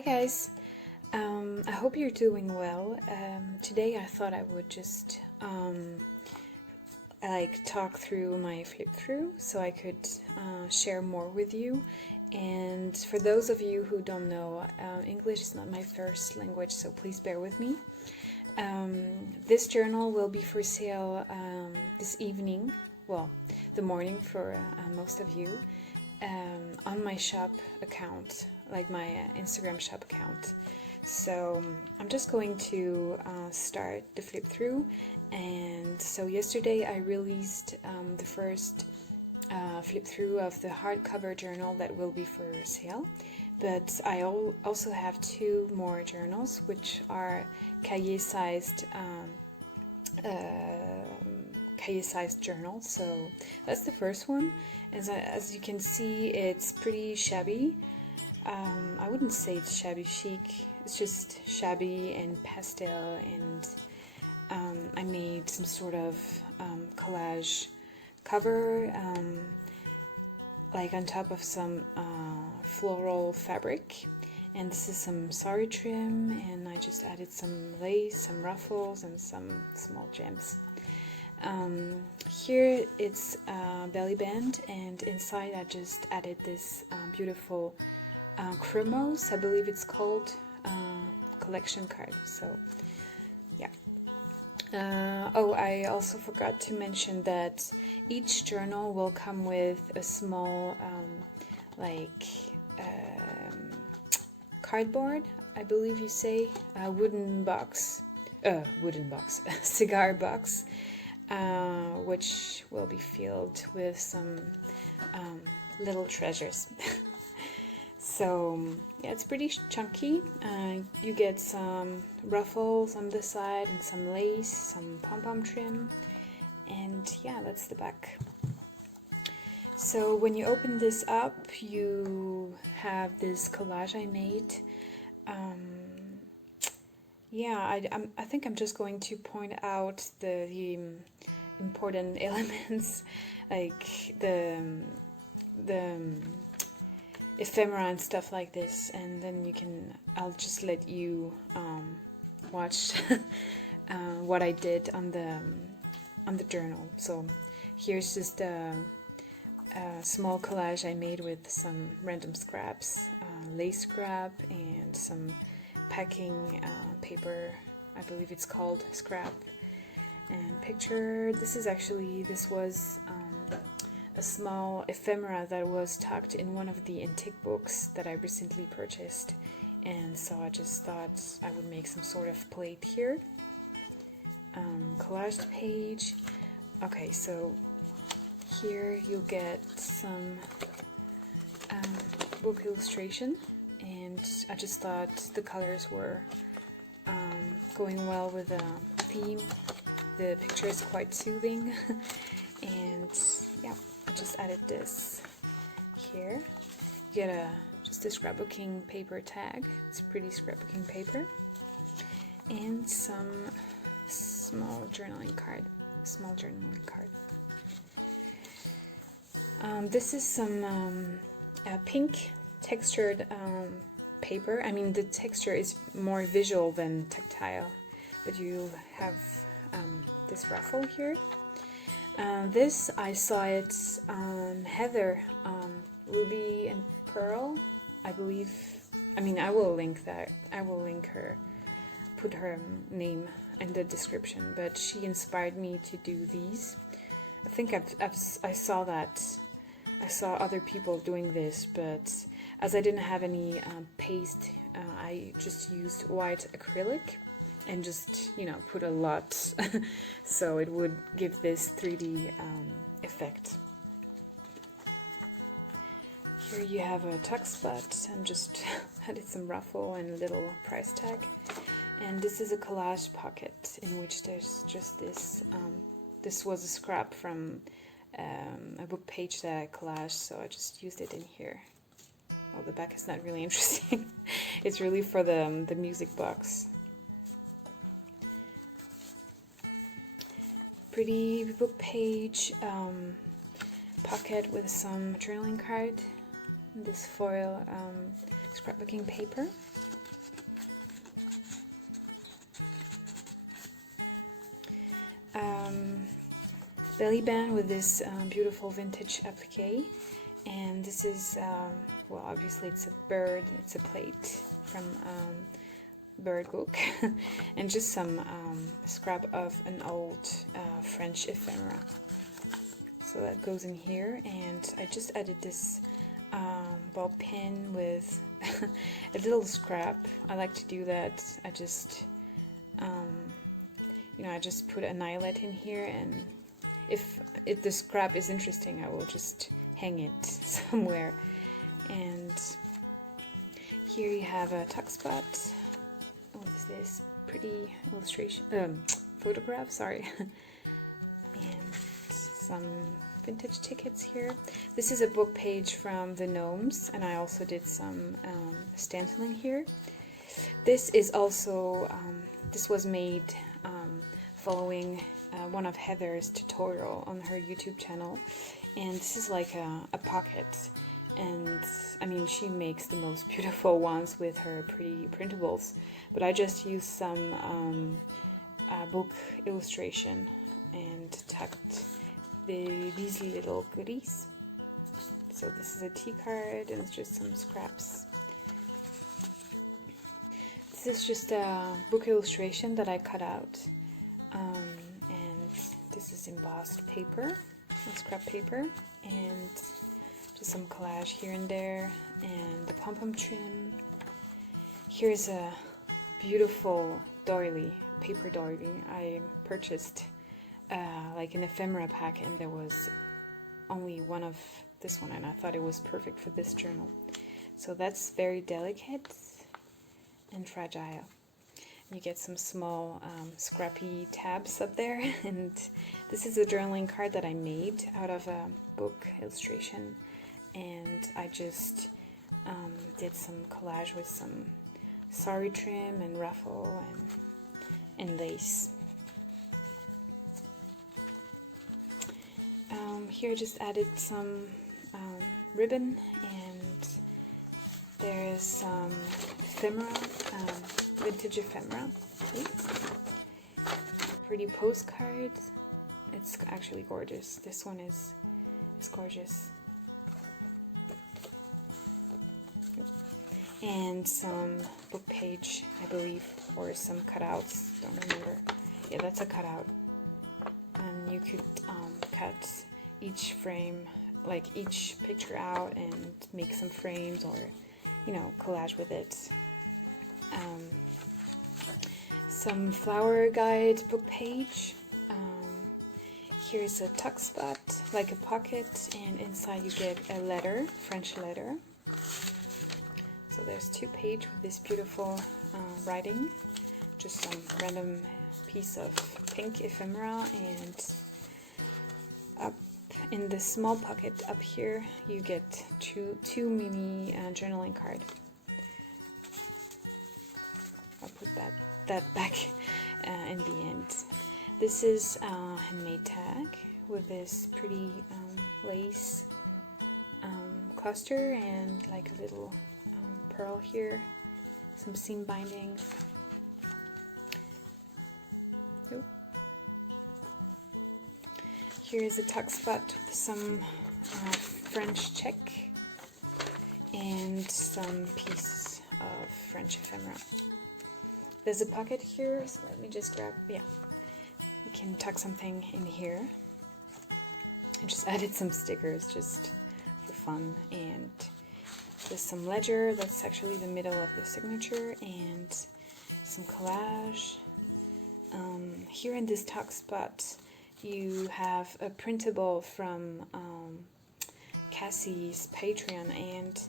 Hi guys, I hope you're doing well. Today I thought I would just talk through my flip through so I could share more with you. And for those of you who don't know, English is not my first language, so please bear with me. This journal will be for sale this evening, well, the morning for most of you, on my shop account, like my Instagram shop account. So I'm just going to start the flip through. And so yesterday I released the first flip through of the hardcover journal that will be for sale. But I also have two more journals, which are cahier-sized journals. So that's the first one. As you can see, it's pretty shabby. I wouldn't say it's shabby chic. It's just shabby and pastel, and I made some sort of collage cover, like on top of some floral fabric. And this is some sari trim, and I just added some lace, some ruffles, and some small gems. Here it's a belly band, and inside I just added this beautiful chromos, I believe it's called, collection card. So yeah. Oh, I also forgot to mention that each journal will come with a small cardboard, I believe you say, wooden box, cigar box, which will be filled with some little treasures. So yeah, it's pretty chunky. You get some ruffles on the side and some lace, some pom-pom trim, and yeah, that's the back. So when you open this up, you have this collage I made. I think I'm just going to point out the important elements, like the ephemera and stuff like this, and then I'll just let you watch what I did on the journal. So here's just a small collage I made with some random scraps, lace scrap and some packing paper, I believe it's called, scrap, and picture. This was a small ephemera that was tucked in one of the antique books that I recently purchased, and so I just thought I would make some sort of plate here. Collaged page. Okay, so here you'll get some book illustration, and I just thought the colors were going well with the theme. The picture is quite soothing, and yeah, I just added this here. You get just a scrapbooking paper tag. It's pretty scrapbooking paper, and some small journaling card. This is some pink textured paper. I mean, the texture is more visual than tactile, but you have this ruffle here. This, I saw it on Heather, Ruby and Pearl, I believe. I mean, I will link that. I will link her, put her name in the description, but she inspired me to do these. I think I saw that. I saw other people doing this, but as I didn't have any paste, I just used white acrylic and just, put a lot so it would give this 3D effect. Here you have a tuck spot, and just added some ruffle and a little price tag. And this is a collage pocket in which there's just this. This was a scrap from a book page that I collaged, so I just used it in here. Well, the back is not really interesting. It's really for the music box. Pretty book page pocket with some journaling card, this foil scrapbooking paper. belly band with this beautiful vintage applique, and this is well, obviously it's a bird, it's a plate from bird book and just some scrap of an old French ephemera. So that goes in here, and I just added this ball pin with a little scrap. I like to do that. I just you know, I just put an eyelet in here, and if the scrap is interesting, I will just hang it somewhere. And here you have a tuck spot with this pretty illustration, photograph, sorry, and some vintage tickets here. This is a book page from the Gnomes, and I also did some stenciling here. This is also, this was made following one of Heather's tutorial on her YouTube channel, and this is like a pocket, and I mean, she makes the most beautiful ones with her pretty printables, but I just used some book illustration and tucked these little goodies. So this is a tea card, and it's just some scraps. This is just a book illustration that I cut out, and this is embossed paper, scrap paper, and just some collage here and there, and the pom-pom trim. Here's a beautiful doily, paper doily. I purchased like an ephemera pack, and there was only one of this one, and I thought it was perfect for this journal. So that's very delicate and fragile. You get some small scrappy tabs up there, and this is a journaling card that I made out of a book illustration, and I just did some collage with some sari trim and ruffle and lace. Here I just added some ribbon, and there's some ephemera, vintage ephemera. Pretty postcard. It's actually gorgeous. This one is gorgeous. And some book page, I believe, or some cutouts. Don't remember. Yeah, that's a cutout. And you could cut each frame, like each picture out, and make some frames, or you know, collage with it. Some flower guide book page. Here's a tuck spot, like a pocket, and inside you get a letter, French letter. So there's 2 pages with this beautiful writing, just some random piece of pink ephemera, and up in the small pocket up here you get two mini journaling card. I'll put that back in the end. This is a handmade tag with this pretty lace cluster, and like a little pearl here, some seam binding. Here is a tuck spot with some French check and some piece of French ephemera. There's a pocket here, so let me just grab, yeah, you can tuck something in here. I just added some stickers just for fun, and there's some ledger, that's actually the middle of the signature, and some collage. Here in this tuck spot you have a printable from Cassie's Patreon, and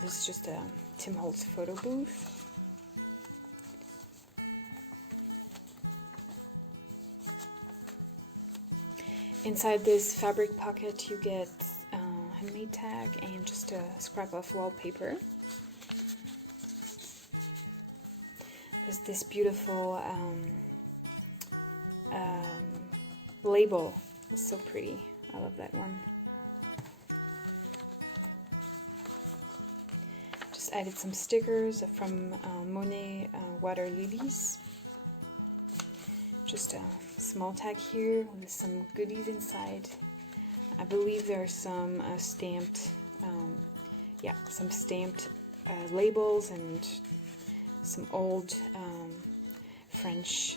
this is just a Tim Holtz photo booth. Inside this fabric pocket you get a handmade tag and just a scrap of wallpaper. There's this beautiful label. It's so pretty. I love that one. Just added some stickers from Monet Water Lilies. Just small tag here with some goodies inside. I believe there are some stamped, some stamped labels and some old French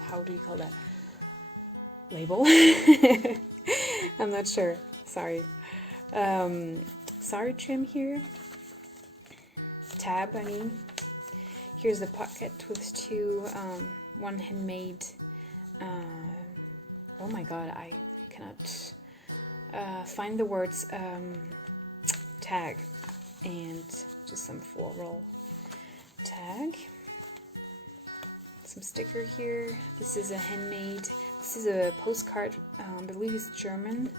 how do you call that? Label? I'm not sure. Sorry. Sorry trim here. Tab, I mean. Here's the pocket with two, one handmade. Oh my god, I cannot find the words tag, and just some floral tag. Some sticker here. This is a handmade. This is a postcard. I believe it's German,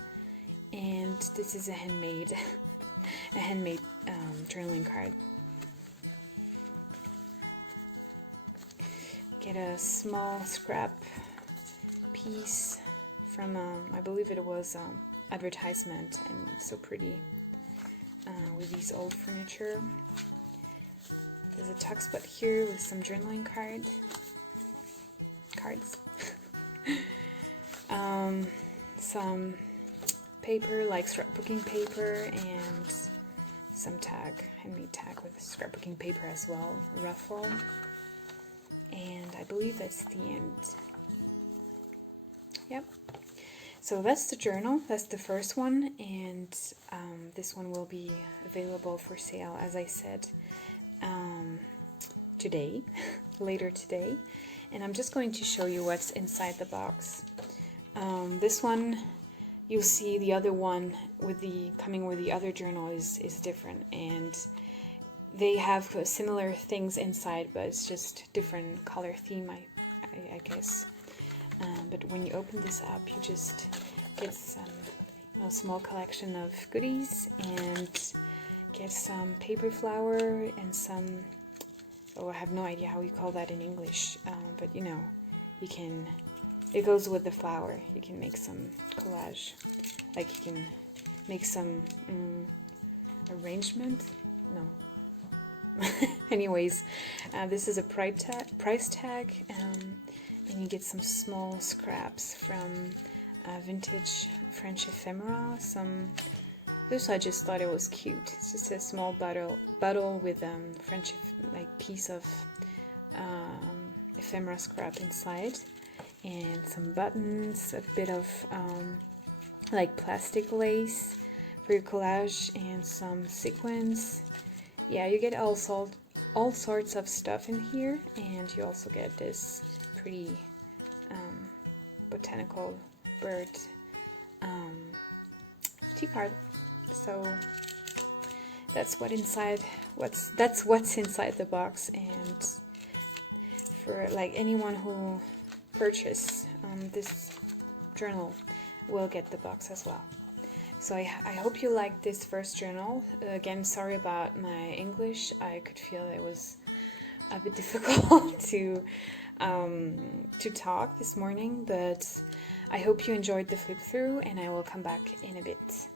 and this is a handmade, journaling card. Get a small scrap piece from I believe it was advertisement, and it's so pretty with these old furniture. There's a tuck spot here with some journaling cards. Some paper, like scrapbooking paper, and some tag, handmade tag with scrapbooking paper as well, ruffle. And I believe that's the end. Yep. So that's the journal. That's the first one, and this one will be available for sale, as I said, today, later today. And I'm just going to show you what's inside the box. This one, you'll see the other one with the coming with the other journal is different, and they have similar things inside, but it's just different color theme, I guess. But when you open this up, you just get some small collection of goodies, and get some paper flower and some, I have no idea how you call that in English, but you can, it goes with the flower. You can make some collage, like you can make some arrangement. No. Anyways, this is a price tag, and you get some small scraps from vintage French ephemera. This I just thought it was cute. It's just a small bottle with French piece of ephemera scrap inside, and some buttons, a bit of plastic lace for your collage, and some sequins. Yeah, you get all sorts of stuff in here, and you also get this pretty botanical bird tea card. So that's what's inside the box, and for anyone who purchase this journal will get the box as well. So I hope you liked this first journal. Again, sorry about my English. I could feel it was a bit difficult to talk this morning, but I hope you enjoyed the flip through, and I will come back in a bit.